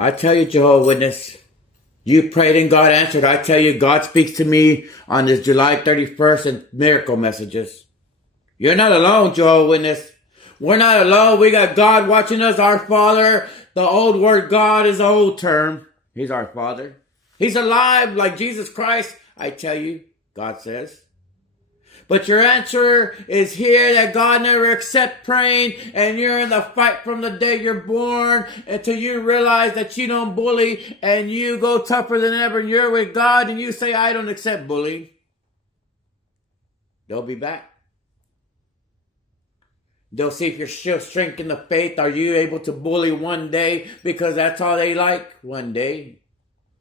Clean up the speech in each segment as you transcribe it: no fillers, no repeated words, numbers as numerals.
I tell you, Jehovah Witness, you prayed and God answered. I tell you, God speaks to me on this July 31st in miracle messages. You're not alone, Jehovah Witness. We're not alone. We got God watching us, our Father. The old word God is an old term. He's our Father. He's alive like Jesus Christ, I tell you, God says. But your answer is here that God never accepts praying, and you're in the fight from the day you're born until you realize that you don't bully and you go tougher than ever and you're with God and you say, I don't accept bullying. They'll be back. They'll see if you're still strength in the faith. Are you able to bully one day? Because that's all they like one day.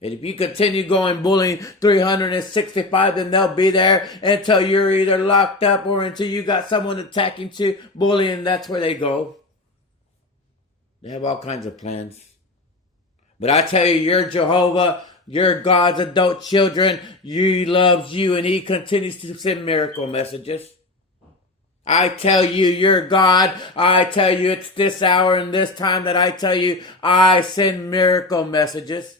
And if you continue going bullying 365, then they'll be there until you're either locked up or until you got someone attacking you, bullying. That's where they go. They have all kinds of plans. But I tell you, you're Jehovah. You're God's adult children. He loves you and he continues to send miracle messages. I tell you, you're God. I tell you, it's this hour and this time that I tell you, I send miracle messages.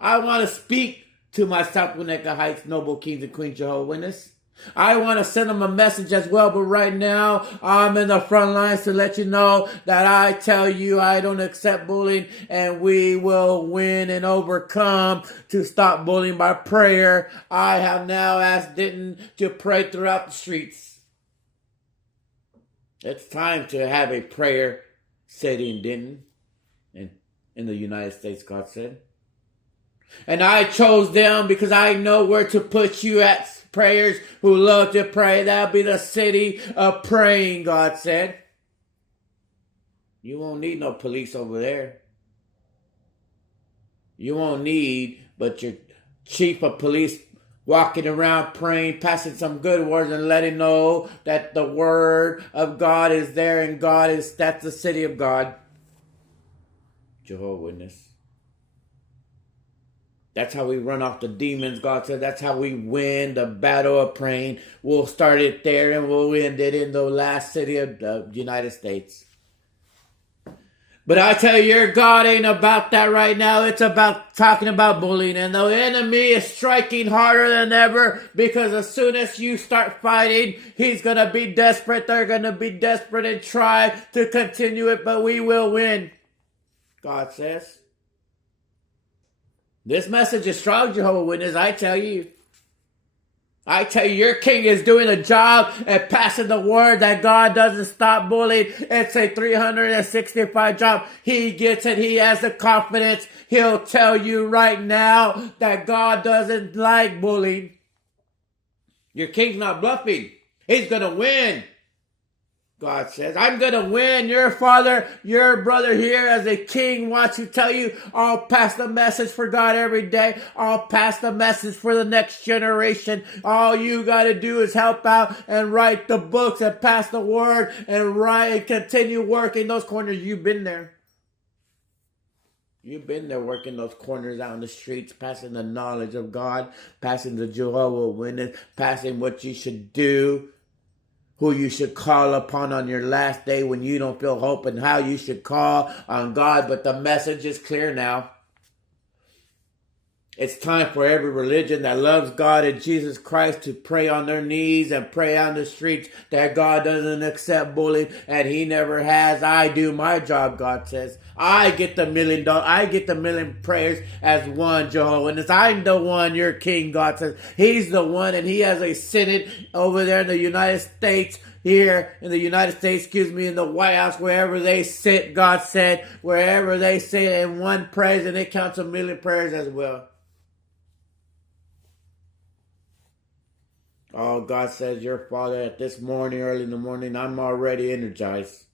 I want to speak to my South Winnetka Heights noble kings and queens Jehovah Witness. I want to send them a message as well, but right now I'm in the front lines to let you know that I tell you I don't accept bullying and we will win and overcome to stop bullying by prayer. I have now asked Denton to pray throughout the streets. It's time to have a prayer city in Denton and in the United States, God said. And I chose them because I know where to put you at, prayers who love to pray. That'll be the city of praying, God said. You won't need no police over there. You won't need but your chief of police walking around praying, passing some good words and letting know that the word of God is there and that's the city of God. Jehovah Witness. That's how we run off the demons, God said. That's how we win the battle of praying. We'll start it there and we'll end it in the last city of the United States. But I tell you, your God ain't about that right now. It's about talking about bullying. And the enemy is striking harder than ever because as soon as you start fighting, he's going to be desperate. They're going to be desperate and try to continue it, but we will win, God says. This message is strong, Jehovah Witness, I tell you. I tell you, your king is doing a job and passing the word that God doesn't stop bullying. It's a 365 job. He gets it. He has the confidence. He'll tell you right now that God doesn't like bullying. Your king's not bluffing. He's going to win. God says, I'm going to win. Your father, your brother here as a king wants to tell you, I'll pass the message for God every day. I'll pass the message for the next generation. All you got to do is help out and write the books and pass the word and write and continue working those corners. You've been there. You've been there working those corners out in the streets, passing the knowledge of God, passing the Jehovah Witness, passing what you should do, who you should call upon on your last day when you don't feel hope, and how you should call on God. But the message is clear now. It's time for every religion that loves God and Jesus Christ to pray on their knees and pray on the streets that God doesn't accept bullying, and he never has. I do my job, God says. I get the million prayers as one, Jehovah Witness. I'm the one, your king, God says. He's the one, and he has a Senate over there in the United States, here in the United States, in the White House, wherever they sit, God said, wherever they sit, and one prays, and it counts a million prayers as well. Oh, God says, your Father, at this morning, early in the morning, I'm already energized.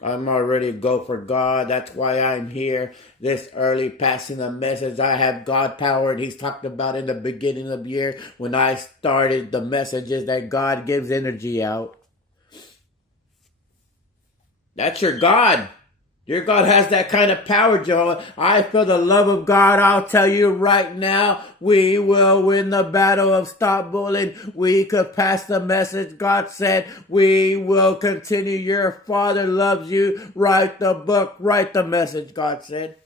I'm already go for God. That's why I'm here this early passing the message. I have God power, and he's talked about in the beginning of the year when I started the messages that God gives energy out. That's your God. Your God has that kind of power, Jehovah. I feel the love of God. I'll tell you right now, we will win the battle of stop bullying. We could pass the message. God said we will continue. Your Father loves you. Write the book. Write the message, God said.